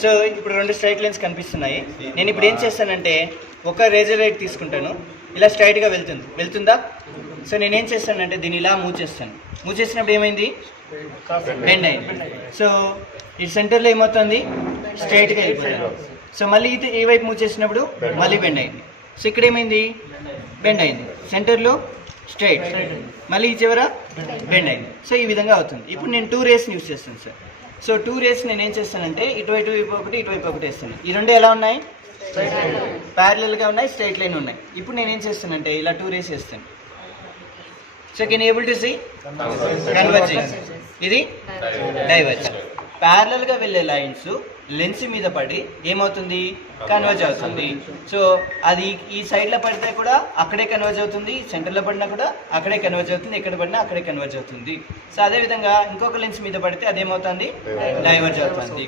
So ఇప్పుడు 2 straight lines కనిపిస్తున్నాయి. నేను ఇప్పుడు ఏం చేస్తానంటే ఒక రేజర్ లైట్ తీసుకుంటాను, ఇలా స్ట్రైట్గా వెళ్తుందా? సో నేనేం చేస్తానంటే దీన్ని ఇలా మూవ్ చేస్తాను. మూవ్ చేసినప్పుడు ఏమైంది? బెండ్ అయింది. సో ఈ సెంటర్లో ఏమవుతుంది? స్ట్రైట్గా వెళ్ళిపోతుంది. సో మళ్ళీ ఇది ఈ వైపు మూవ్ చేసినప్పుడు మళ్ళీ బెండ్ అయింది. సో ఇక్కడ ఏమైంది? బెండ్ అయింది. సెంటర్లో స్ట్రైట్, మళ్ళీ ఈ చివర బెండ్ అయింది. సో ఈ విధంగా అవుతుంది. ఇప్పుడు నేను 2 రేస్ని యూస్ చేస్తాను సార్. సో 2 రేస్ నేను ఏం చేస్తానంటే ఇటువైపు ఒకటి ఇటువైపు ఒకటి వేస్తాను. ఈ 2 ఎలా ఉన్నాయి? ప్యారలల్గా ఉన్నాయి, స్ట్రైట్ లైన్ ఉన్నాయి. ఇప్పుడు నేను ఏం చేస్తానంటే ఇలా 2 రేస్ వేస్తాను. So can able to see converging, ఇది డైవర్జ్. ప్యారలల్గా వెళ్ళే లైన్స్ లెన్స్ మీద పడి ఏమవుతుంది? కన్వర్జ్ అవుతుంది. సో అది ఈ సైడ్లో పడితే కూడా అక్కడే కన్వర్జ్ అవుతుంది, సెంటర్లో పడినా కూడా అక్కడే కన్వర్జ్ అవుతుంది, ఎక్కడ పడినా అక్కడే కన్వర్జ్ అవుతుంది. సో అదేవిధంగా ఇంకొక లెన్స్ మీద పడితే అదేమవుతుంది? డైవర్జ్ అవుతుంది.